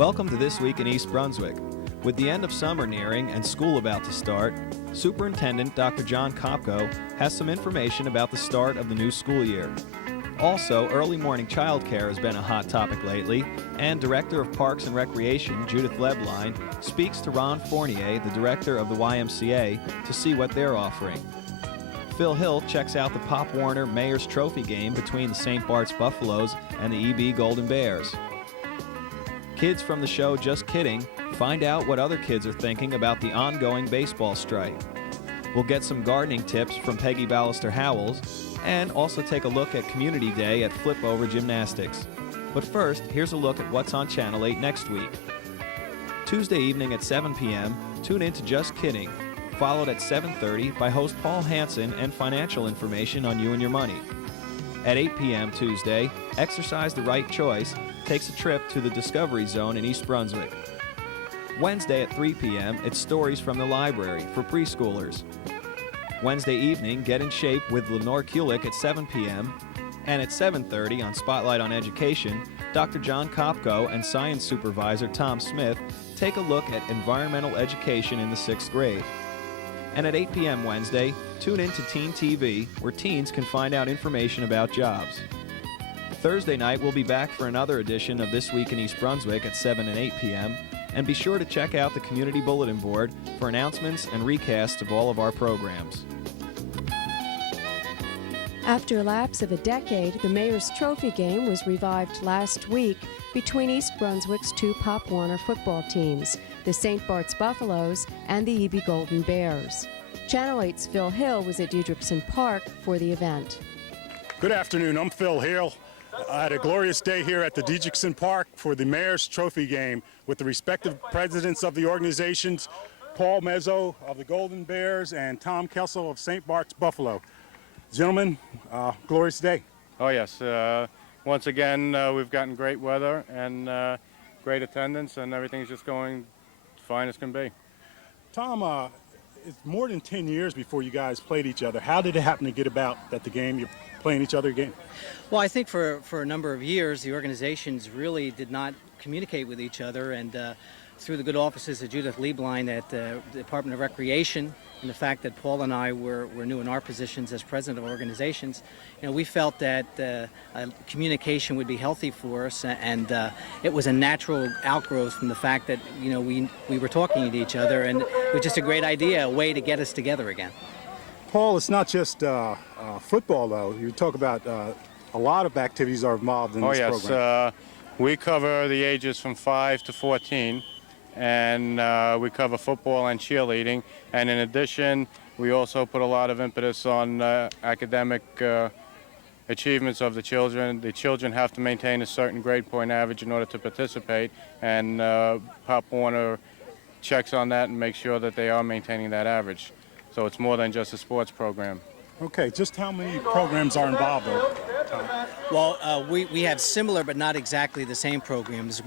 Welcome to This Week in East Brunswick. With the end of summer nearing and school about to start, Superintendent Dr. John Kopko has some information about the start of the new school year. Also, early morning childcare has been a hot topic lately, and Director of Parks and Recreation Judith Lebline speaks to Ron Fournier, the Director of the YMCA, to see what they're offering. Phil Hill checks out the Pop Warner Mayor's Trophy game between the St. Bart's Buffaloes and the EB Golden Bears. Kids from the show Just Kidding find out what other kids are thinking about the ongoing baseball strike. We'll get some gardening tips from Peggy Ballister-Howells and also take a look at Community Day at Flip Over Gymnastics. But first, here's a look at what's on Channel 8 next week. Tuesday evening at 7 p.m., tune in to Just Kidding, followed at 7:30 by host Paul Hansen and financial information on you and your money. At 8 p.m. Tuesday, Exercise the Right Choice takes a trip to the Discovery Zone in East Brunswick. Wednesday at 3 p.m., it's Stories from the Library for preschoolers. Wednesday evening, Get in Shape with Lenore Kulik at 7 p.m. And at 7:30 on Spotlight on Education, Dr. John Kopko and Science Supervisor Tom Smith take a look at environmental education in the 6th grade. And at 8 p.m. Wednesday, tune in to Teen TV, where teens can find out information about jobs. Thursday night, we'll be back for another edition of This Week in East Brunswick at 7 and 8 p.m., and be sure to check out the Community Bulletin Board for announcements and recasts of all of our programs. After a lapse of a decade, the Mayor's Trophy game was revived last week between East Brunswick's two Pop Warner football teams, the St. Bart's Buffaloes and the EB Golden Bears. Channel 8's Phil Hill was at Diedrichson Park for the event. Good afternoon, I'm Phil Hill. I had a glorious day here at the Diedrichson Park for the Mayor's Trophy game with the respective presidents of the organizations, Paul Mezzo of the Golden Bears and Tom Kessel of St. Bart's Buffalo. Gentlemen, glorious day. Oh yes, once again we've gotten great weather and great attendance, and everything's just going fine as can be. Tom, it's more than 10 years before you guys played each other. How did it happen to get about that the game you're playing each other again? Well, I think for a number of years the organizations really did not communicate with each other, and through the good offices of Judith Lieblein at the Department of Recreation, and the fact that Paul and I were new in our positions as president of organizations, we felt that communication would be healthy for us, and it was a natural outgrowth from the fact that we were talking to each other, and it was just a great idea, a way to get us together again. Paul, it's not just football though. You talk about a lot of activities are involved in this program. Oh yes, we cover the ages from 5 to 14. And we cover football and cheerleading, and in addition we also put a lot of impetus on academic achievements of the children. The children have to maintain a certain grade point average in order to participate, and Pop Warner checks on that and makes sure that they are maintaining that average. So it's more than just a sports program. Okay, just how many programs are involved though? Well, we have similar but not exactly the same programs.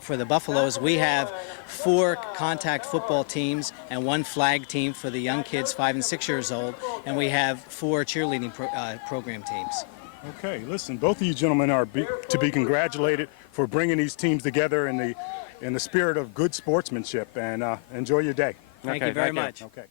For the Buffaloes, we have 4 contact football teams and 1 flag team for the young kids 5 and 6 years old, and we have 4 cheerleading program teams. Okay, listen, both of you gentlemen are to be congratulated for bringing these teams together in the spirit of good sportsmanship, and enjoy your day. Thank you very much. Okay.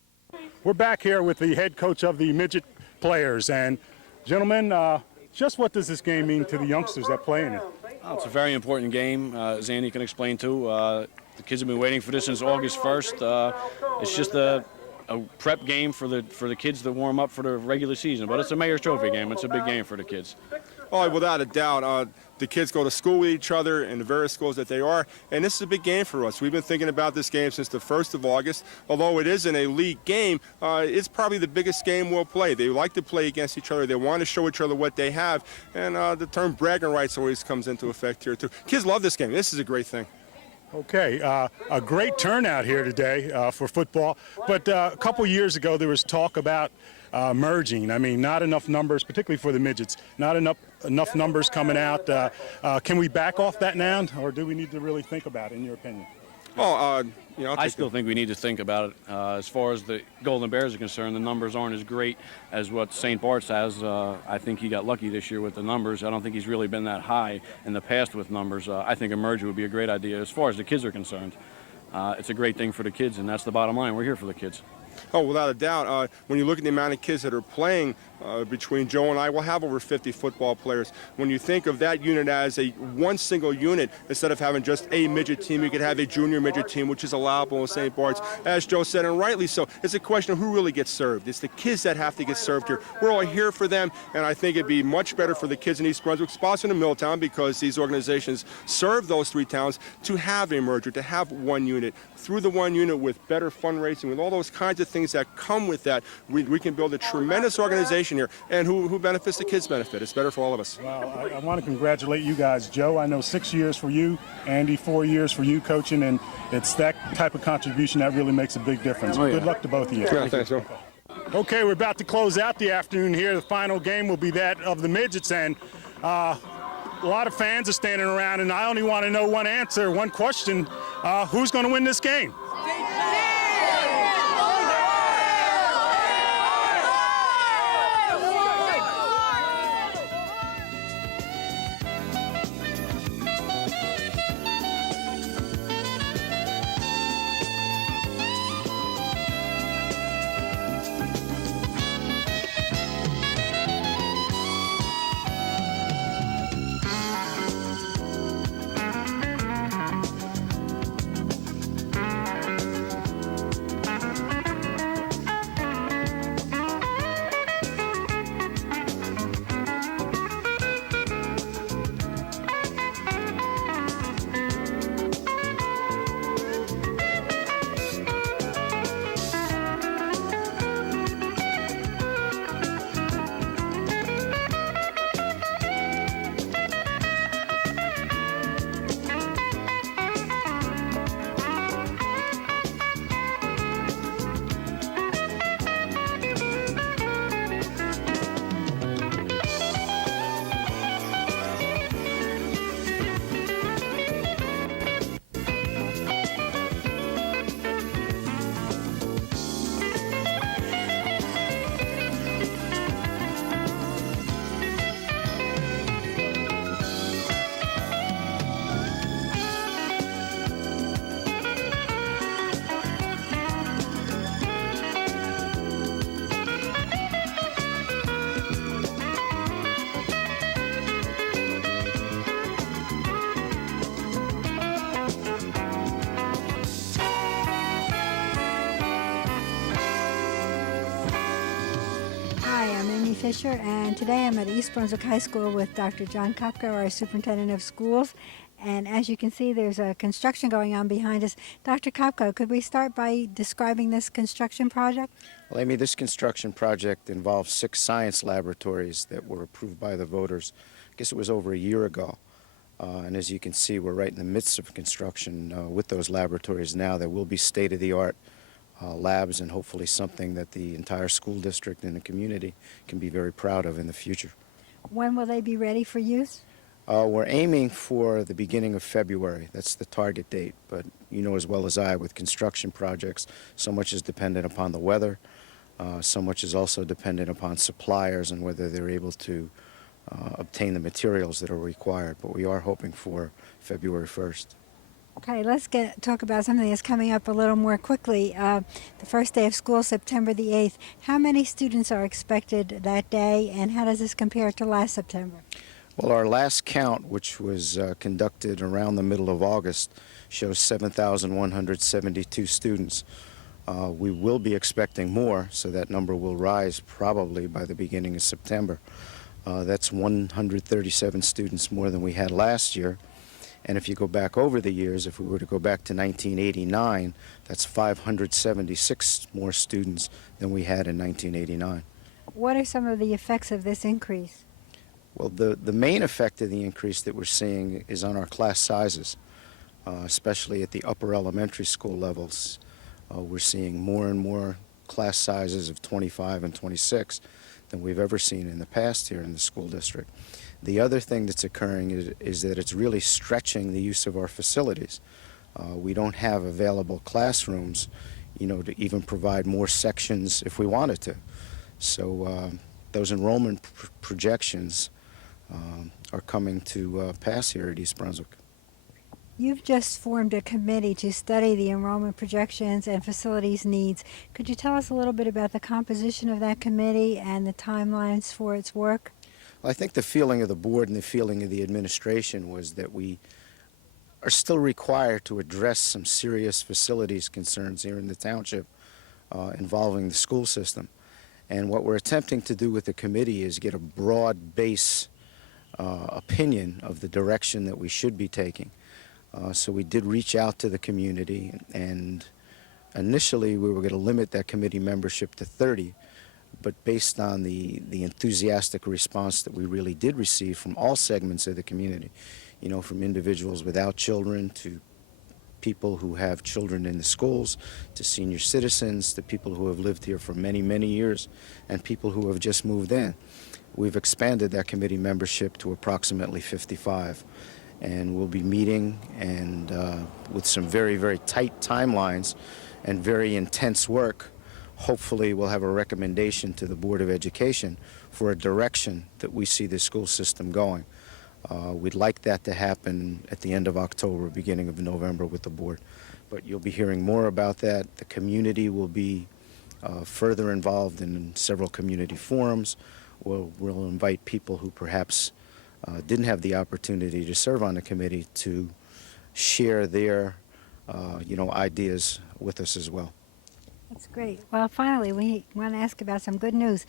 We're back here with the head coach of the midget players, and gentlemen, just what does this game mean to the youngsters that play in it? Oh, it's a very important game, as Andy can explain too. The kids have been waiting for this since August 1st. It's just a prep game for the kids to warm up for the regular season, but it's a Mayor's Trophy game. It's a big game for the kids. Oh, without a doubt. The kids go to school with each other in the various schools that they are, and this is a big game for us. We've been thinking about this game since the 1st of August. Although it isn't a league game, it's probably the biggest game we'll play. They like to play against each other. They want to show each other what they have, and the term bragging rights always comes into effect here, too. Kids love this game. This is a great thing. Okay, a great turnout here today for football, but a couple years ago there was talk about merging. I mean, not enough numbers, particularly for the midgets, not enough numbers coming out. Can we back off that now, or do we need to really think about it, in your opinion? Oh, I still think we need to think about it. As far as the Golden Bears are concerned, the numbers aren't as great as what St. Bart's has. I think he got lucky this year with the numbers. I don't think he's really been that high in the past with numbers. I think a merger would be a great idea. As far as the kids are concerned, it's a great thing for the kids, and that's the bottom line. We're here for the kids. Oh, without a doubt. When you look at the amount of kids that are playing between Joe and I, we'll have over 50 football players. When you think of that unit as one single unit, instead of having just a midget team, you could have a junior midget team, which is allowable in St. Bart's. As Joe said, and rightly so, it's a question of who really gets served. It's the kids that have to get served here. We're all here for them, and I think it'd be much better for the kids in East Brunswick, Boston and Middletown, because these organizations serve those three towns, to have a merger, to have one unit. Through the one unit, with better fundraising, with all those kinds of things that come with that, we can build a tremendous organization here. And who benefits? The kids benefit. It's better for all of us. Well, I want to congratulate you guys. Joe, I know 6 years for you. Andy, 4 years for you coaching, and it's that type of contribution that really makes a big difference. Oh, yeah. Good luck to both of you. Yeah, thanks, Joe. Okay, we're about to close out the afternoon here. The final game will be that of the midgets, and a lot of fans are standing around, and I only want to know one answer, one question. Who's going to win this game? Fisher, and today I'm at East Brunswick High School with Dr. John Kopko, our superintendent of schools. And as you can see, there's a construction going on behind us. Dr. Kopko, could we start by describing this construction project? Well, Amy, this construction project involves 6 science laboratories that were approved by the voters. I guess it was over a year ago. And as you can see, we're right in the midst of construction with those laboratories now. There will be state-of-the-art labs, and hopefully something that the entire school district and the community can be very proud of in the future. When will they be ready for use? We're aiming for the beginning of February. That's the target date. But you know as well as I, with construction projects, so much is dependent upon the weather. So much is also dependent upon suppliers and whether they're able to obtain the materials that are required. But we are hoping for February 1st. Okay, let's talk about something that's coming up a little more quickly. The first day of school, September the 8th. How many students are expected that day, and how does this compare to last September? Well, our last count, which was conducted around the middle of August, shows 7,172 students. We will be expecting more, so that number will rise probably by the beginning of September. That's 137 students more than we had last year. And if you go back over the years, if we were to go back to 1989, that's 576 more students than we had in 1989. What are some of the effects of this increase? Well, the main effect of the increase that we're seeing is on our class sizes, especially at the upper elementary school levels. We're seeing more and more class sizes of 25 and 26 than we've ever seen in the past here in the school district. The other thing that's occurring is that it's really stretching the use of our facilities. We don't have available classrooms, to even provide more sections if we wanted to. So those enrollment projections are coming to pass here at East Brunswick. You've just formed a committee to study the enrollment projections and facilities needs. Could you tell us a little bit about the composition of that committee and the timelines for its work? Well, I think the feeling of the board and the feeling of the administration was that we are still required to address some serious facilities concerns here in the township involving the school system. And what we're attempting to do with the committee is get a broad base opinion of the direction that we should be taking. So we did reach out to the community, and initially we were going to limit that committee membership to 30, but based on the enthusiastic response that we really did receive from all segments of the community, from individuals without children to people who have children in the schools, to senior citizens, to people who have lived here for many, many years, and people who have just moved in. We've expanded that committee membership to approximately 55. And we'll be meeting and with some very, very tight timelines and very intense work. Hopefully we'll have a recommendation to the Board of Education for a direction that we see the school system going. We'd like that to happen at the end of October, beginning of November with the board. But you'll be hearing more about that. The community will be further involved in several community forums. We'll invite people who perhaps didn't have the opportunity to serve on the committee to share their, ideas with us as well. That's great. Well, finally, we want to ask about some good news.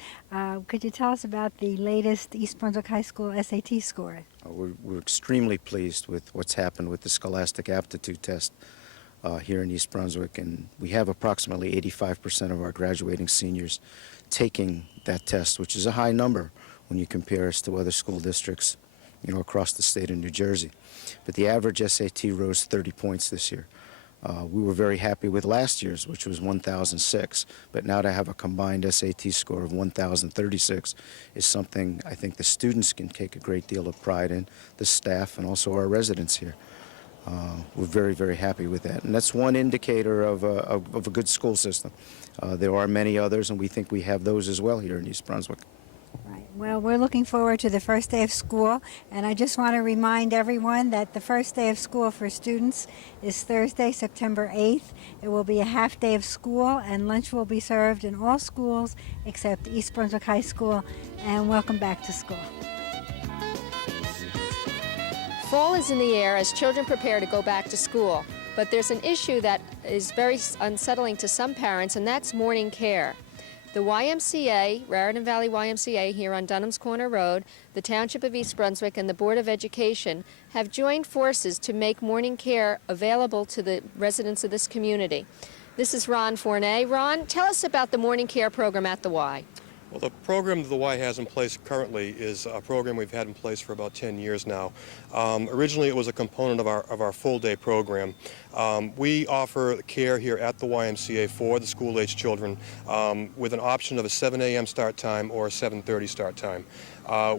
Could you tell us about the latest East Brunswick High School SAT score? We're extremely pleased with what's happened with the Scholastic Aptitude Test here in East Brunswick, and we have approximately 85% of our graduating seniors taking that test, which is a high number when you compare us to other school districts, across the state of New Jersey. But the average SAT rose 30 points this year. We were very happy with last year's, which was 1,006, but now to have a combined SAT score of 1,036 is something I think the students can take a great deal of pride in, the staff, and also our residents here. We're very, very happy with that. And that's one indicator of a good school system. There are many others, and we think we have those as well here in East Brunswick. Right. Well, we're looking forward to the first day of school, and I just want to remind everyone that the first day of school for students is Thursday, September 8th. It will be a half day of school, and lunch will be served in all schools except East Brunswick High School, and welcome back to school. Fall is in the air as children prepare to go back to school, but there's an issue that is very unsettling to some parents, and that's morning care. The YMCA, Raritan Valley YMCA here on Dunham's Corner Road, the Township of East Brunswick, and the Board of Education have joined forces to make morning care available to the residents of this community. This is Ron Fournay. Ron, tell us about the morning care program at the Y. Well, the program the Y has in place currently is a program we've had in place for about 10 years now. Originally, it was a component of our full-day program. We offer care here at the YMCA for the school-age children with an option of a 7 a.m. start time or a 7:30 start time.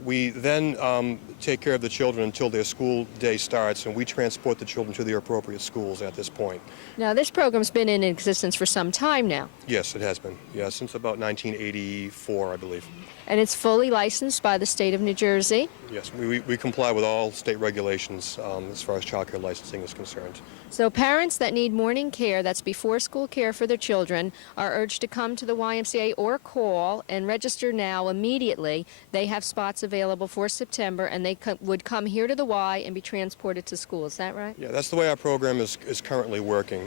We then take care of the children until their school day starts, and we transport the children to their appropriate schools at this point. Now, this program's been in existence for some time now. Yes, it has been. Yeah, since about 1984, I believe. And it's fully licensed by the state of New Jersey. Yes, we comply with all state regulations as far as child care licensing is concerned. So parents that need morning care, that's before school care for their children, are urged to come to the YMCA or call and register now immediately. They have spots available for September, and they would come here to the Y and be transported to school. Is that right? Yeah, that's the way our program is currently working.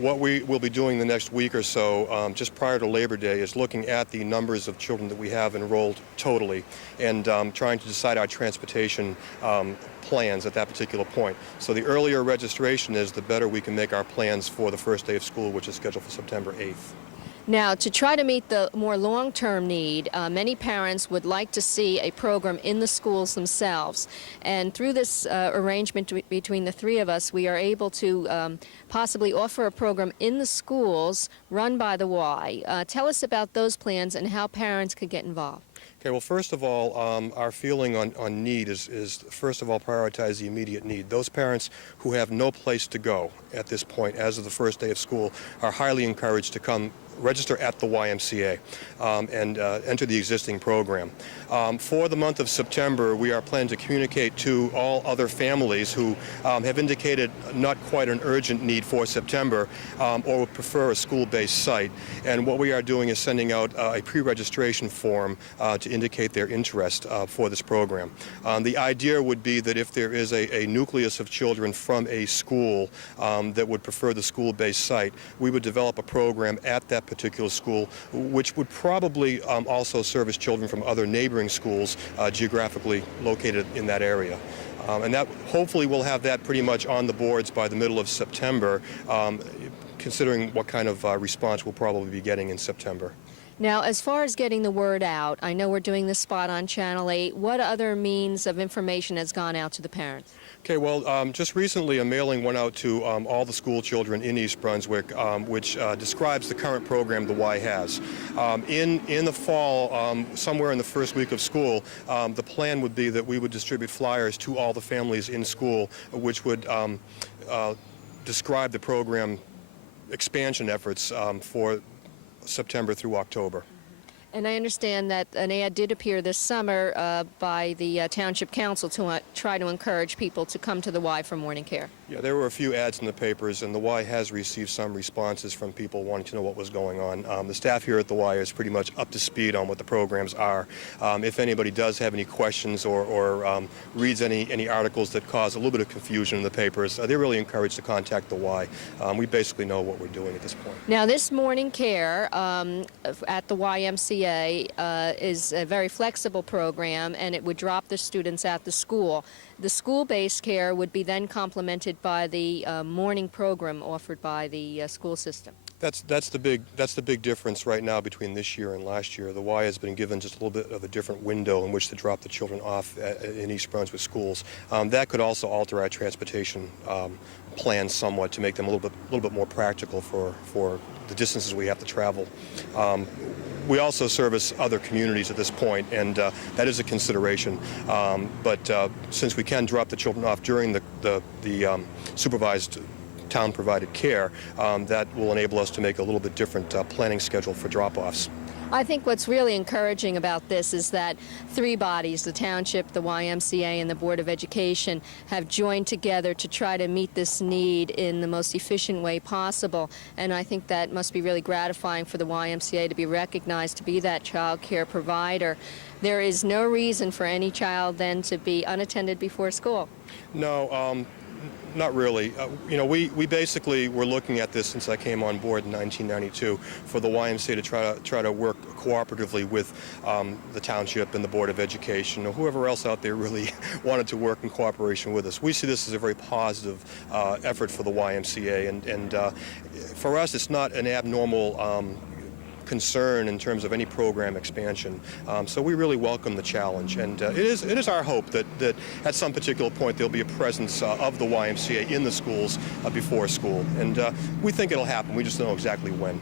What we will be doing the next week or so, just prior to Labor Day, is looking at the numbers of children that we have enrolled totally and trying to decide our transportation plans at that particular point. So the earlier registration is, the better we can make our plans for the first day of school, which is scheduled for September 8th. Now, to try to meet the more long-term need, many parents would like to see a program in the schools themselves. And through this arrangement between the three of us, we are able to possibly offer a program in the schools run by the Y. Tell us about those plans and how parents could get involved. Okay, well, first of all, our feeling on need is, first of all, prioritize the immediate need. Those parents who have no place to go at this point, as of the first day of school, are highly encouraged to come register at the YMCA and enter the existing program. For the month of September, we are planning to communicate to all other families who have indicated not quite an urgent need for September or would prefer a school-based site. And what we are doing is sending out a pre-registration form to indicate their interest for this program. The idea would be that if there is a nucleus of children from a school that would prefer the school-based site, we would develop a program at that particular school, which would probably also service children from other neighboring schools geographically located in that area. And that hopefully we'll have that pretty much on the boards by the middle of September, considering what kind of response we'll probably be getting in September. Now, as far as getting the word out, I know we're doing this spot on Channel 8. What other means of information has gone out to the parents? Okay, well, just recently a mailing went out to all the school children in East Brunswick, which describes the current program the Y has. In the fall, somewhere in the first week of school, the plan would be that we would distribute flyers to all the families in school, which would describe the program expansion efforts for September through October. And I understand that an ad did appear this summer by the Township Council to try to encourage people to come to the Y for morning care. Yeah, there were a few ads in the papers, and the Y has received some responses from people wanting to know what was going on. The staff here at the Y is pretty much up to speed on what the programs are. If anybody does have any questions or reads any articles that cause a little bit of confusion in the papers, they're really encouraged to contact the Y. We basically know what we're doing at this point. Now, this morning care at the YMCA is a very flexible program, and it would drop the students at the school. The school-based care would be then complemented by the morning program offered by the school system. That's the big difference right now between this year and last year. The Y has been given just a little bit of a different window in which to drop the children off in East Brunswick schools. That could also alter our transportation plans somewhat to make them a little bit more practical for the distances we have to travel. We also service other communities at this point, and that is a consideration. But since we can drop the children off during the supervised town-provided care, that will enable us to make a little bit different planning schedule for drop-offs. I think what's really encouraging about this is that three bodies, the Township, the YMCA, and the Board of Education, have joined together to try to meet this need in the most efficient way possible. And I think that must be really gratifying for the YMCA to be recognized to be that child care provider. There is no reason for any child then to be unattended before school. No. Not really. We basically were looking at this since I came on board in 1992 for the YMCA to try to work cooperatively with the township and the Board of Education or whoever else out there really wanted to work in cooperation with us. We see this as a very positive effort for the YMCA, and for us it's not an abnormal concern in terms of any program expansion. So we really welcome the challenge, and it is our hope that at some particular point there'll be a presence of the YMCA in the schools before school, and we think it'll happen. We just don't know exactly when.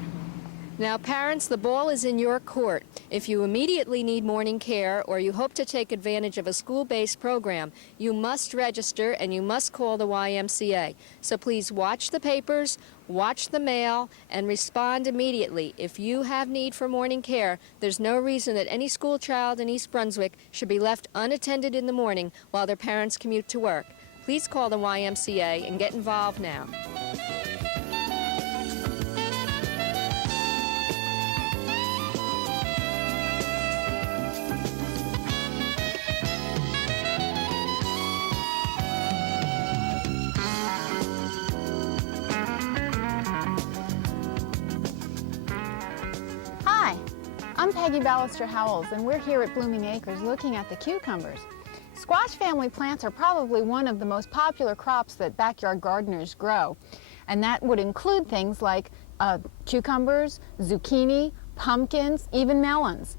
Now, parents, the ball is in your court. If you immediately need morning care or you hope to take advantage of a school-based program, you must register and you must call the YMCA. So please watch the papers, watch the mail, and respond immediately. If you have need for morning care, there's no reason that any school child in East Brunswick should be left unattended in the morning while their parents commute to work. Please call the YMCA and get involved now. I'm Peggy Ballister-Howells, and we're here at Blooming Acres looking at the cucumbers. Squash family plants are probably one of the most popular crops that backyard gardeners grow, and that would include things like cucumbers, zucchini, pumpkins, even melons.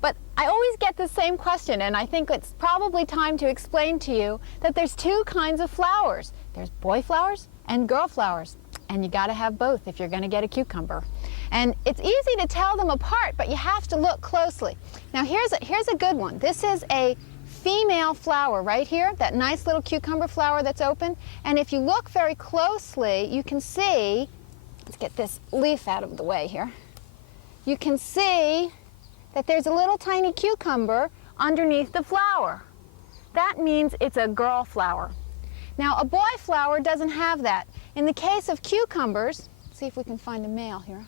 But I always get the same question, and I think it's probably time to explain to you that there's two kinds of flowers. There's boy flowers and girl flowers, and you gotta have both if you're gonna get a cucumber. And it's easy to tell them apart, but you have to look closely. Now here's a good one. This is a female flower right here, that nice little cucumber flower that's open. And if you look very closely, you can see, let's get this leaf out of the way here. You can see that there's a little tiny cucumber underneath the flower. That means it's a girl flower. Now a boy flower doesn't have that. In the case of cucumbers, let's see if we can find a male here.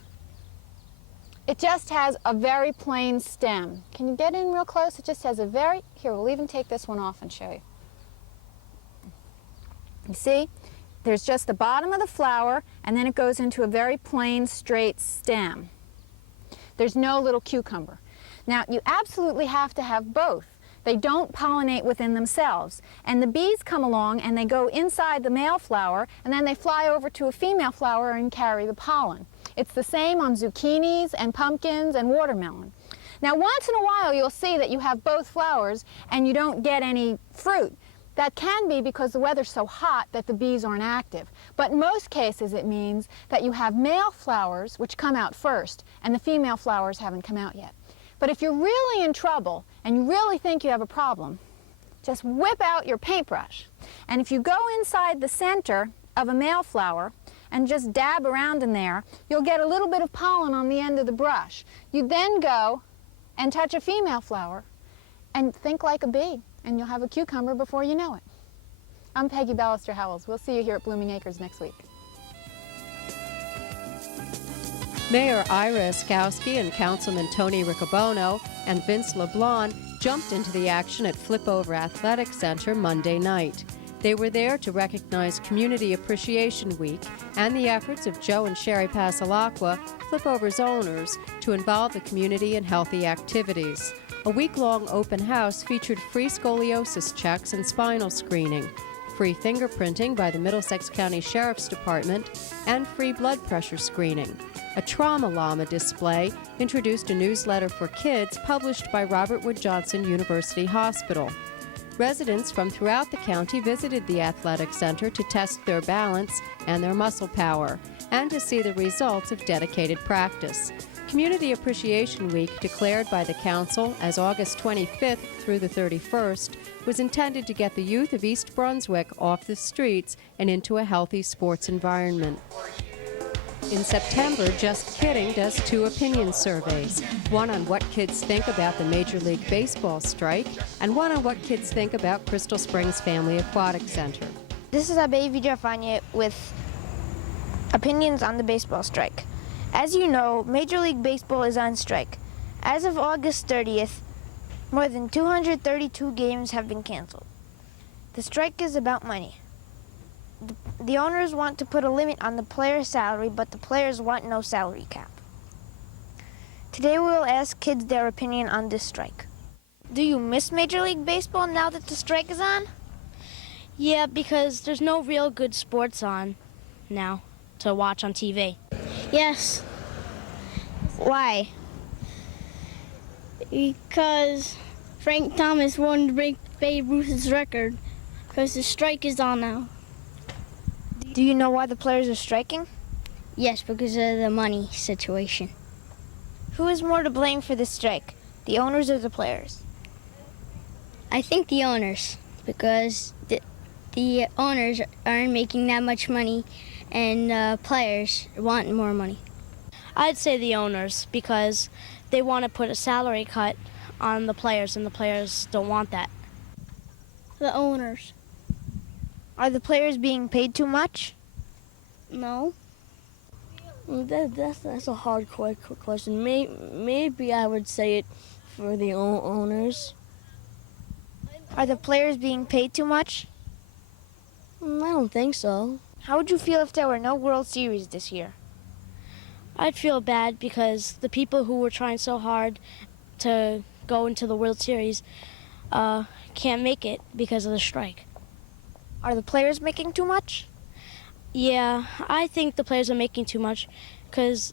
It just has a very plain stem. Can you get in real close? It just has a very, here, we'll even take this one off and show you. You see, there's just the bottom of the flower, and then it goes into a very plain, straight stem. There's no little cucumber. Now, you absolutely have to have both. They don't pollinate within themselves. And the bees come along and they go inside the male flower, and then they fly over to a female flower and carry the pollen. It's the same on zucchinis and pumpkins and watermelon. Now, once in a while, you'll see that you have both flowers and you don't get any fruit. That can be because the weather's so hot that the bees aren't active. But in most cases, it means that you have male flowers, which come out first, and the female flowers haven't come out yet. But if you're really in trouble and you really think you have a problem, just whip out your paintbrush. And if you go inside the center of a male flower and just dab around in there, you'll get a little bit of pollen on the end of the brush. You then go and touch a female flower and think like a bee, and you'll have a cucumber before you know it. I'm Peggy Ballister-Howells. We'll see you here at Blooming Acres next week. Mayor Ira Oskowski and Councilman Tony Riccobono and Vince LeBlanc jumped into the action at Flipover Athletic Center Monday night. They were there to recognize Community Appreciation Week and the efforts of Joe and Sherry Pasalacqua, Flipover's owners, to involve the community in healthy activities. A week-long open house featured free scoliosis checks and spinal screening, free fingerprinting by the Middlesex County Sheriff's Department, and free blood pressure screening. A Trauma Llama display introduced a newsletter for kids published by Robert Wood Johnson University Hospital. Residents from throughout the county visited the athletic center to test their balance and their muscle power, and to see the results of dedicated practice. Community Appreciation Week, declared by the Council as August 25th through the 31st, was intended to get the youth of East Brunswick off the streets and into a healthy sports environment. In September, Just Kidding does 2 opinion surveys, one on what kids think about the Major League Baseball strike, and one on what kids think about Crystal Springs Family Aquatic Center. This is Abe Vidrafanye with opinions on the baseball strike. As you know, Major League Baseball is on strike. As of August 30th, more than 232 games have been canceled. The strike is about money. The owners want to put a limit on the player's salary, but the players want no salary cap. Today we will ask kids their opinion on this strike. Do you miss Major League Baseball now that the strike is on? Yeah, because there's no real good sports on now to watch on TV. Yes. Why? Because Frank Thomas wanted to break Babe Ruth's record because the strike is on now. Do you know why the players are striking? Yes, because of the money situation. Who is more to blame for this strike, the owners or the players? I think the owners, because the owners aren't making that much money and players want more money. I'd say the owners, because they want to put a salary cut on the players, and the players don't want that. The owners. Are the players being paid too much? No. That's a hard question. Maybe I would say it for the owners. Are the players being paid too much? I don't think so. How would you feel if there were no World Series this year? I'd feel bad because the people who were trying so hard to go into the World Series can't make it because of the strike. Are the players making too much? Yeah, I think the players are making too much because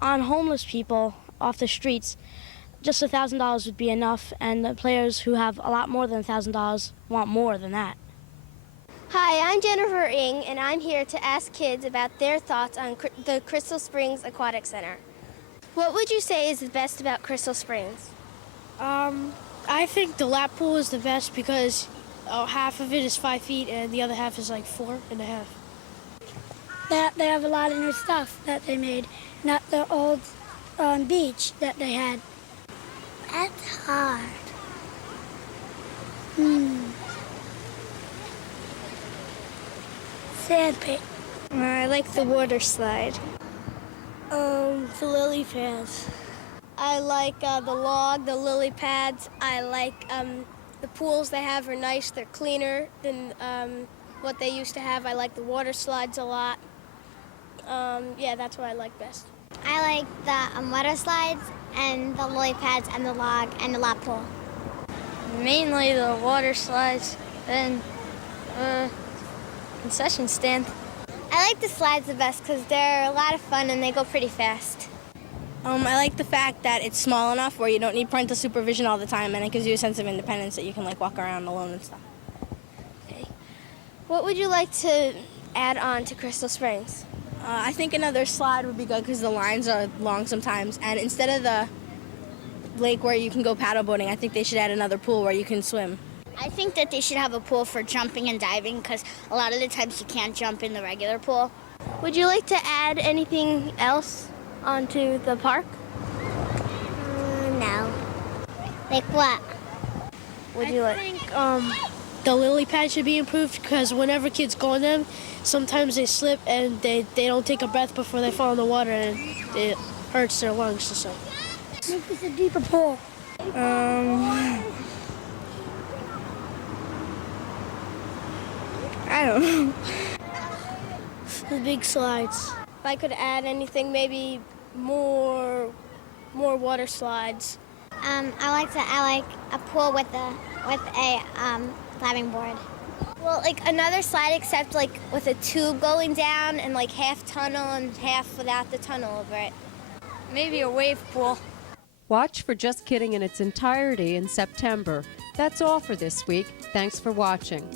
on homeless people off the streets, just $1,000 would be enough, and the players who have a lot more than $1,000 want more than that. Hi, I'm Jennifer Ng, and I'm here to ask kids about their thoughts on the Crystal Springs Aquatic Center. What would you say is the best about Crystal Springs? I think the lap pool is the best because half of it is 5 feet and the other half is like 4.5. They have a lot of new stuff that they made, not the old beach that they had. That's hard. Sandpit. I like the water slide. The lily pads. I like the log, the lily pads. I like the pools they have are nice. They're cleaner than what they used to have. I like the water slides a lot. Yeah, that's what I like best. I like the water slides and the lily pads and the log and the lap pool. Mainly the water slides and concession stand. I like the slides the best because they're a lot of fun and they go pretty fast. I like the fact that it's small enough where you don't need parental supervision all the time, and it gives you a sense of independence that you can like walk around alone and stuff. Okay. What would you like to add on to Crystal Springs? I think another slide would be good because the lines are long sometimes, and instead of the lake where you can go paddleboarding, I think they should add another pool where you can swim. I think that they should have a pool for jumping and diving because a lot of the times you can't jump in the regular pool. Would you like to add anything else onto the park? No. Like what? Would you like? I think the lily pad should be improved because whenever kids go on them, sometimes they slip and they don't take a breath before they fall in the water and it hurts their lungs or something. Make this a deeper pool. I don't know. The big slides. If I could add anything, maybe more water slides. I like a pool with a diving board. Well, like another slide except like with a tube going down and like half tunnel and half without the tunnel over it. Maybe a wave pool. Watch for Just Kidding in its entirety in September. That's all for this week. Thanks for watching.